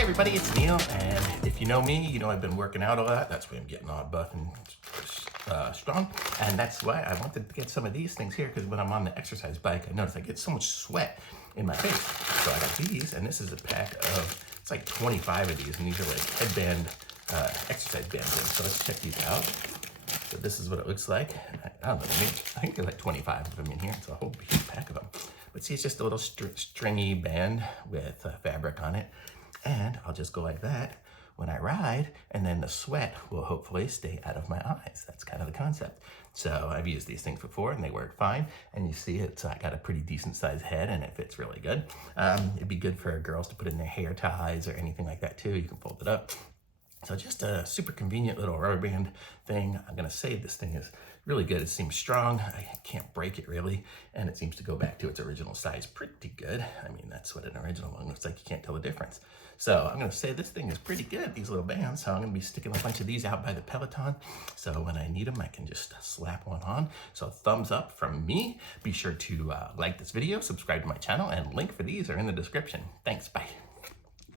Hey everybody, it's Neil, and if you know me, you know I've been working out a lot. That's why I'm getting all buff and strong, and that's why I wanted to get some of these things here, because when I'm on the exercise bike, I notice I get so much sweat in my face. So I got these, and this is a pack of, it's like 25 of these, and these are like headband exercise bands. So let's check these out. So this is what it looks like. I don't know, I think there's like 25 of them in here. It's a whole huge pack of them. But see, it's just a little stringy band with fabric on it. And I'll just go like that when I ride, and then the sweat will hopefully stay out of my eyes. That's kind of the concept. So I've used these things before and they work fine. And you see it's I got a pretty decent sized head and it fits really good. It'd be good for girls to put in their hair ties or anything like that too. You can fold it up. So just a super convenient little rubber band thing. I'm gonna say this thing is really good. It seems strong. I can't break it really. And it seems to go back to its original size pretty good. I mean, that's what an original one looks like. You can't tell the difference. So I'm gonna say this thing is pretty good, these little bands. So I'm gonna be sticking a bunch of these out by the Peloton. So when I need them, I can just slap one on. So thumbs up from me. Be sure to like this video, subscribe to my channel, and link for these are in the description. Thanks, bye.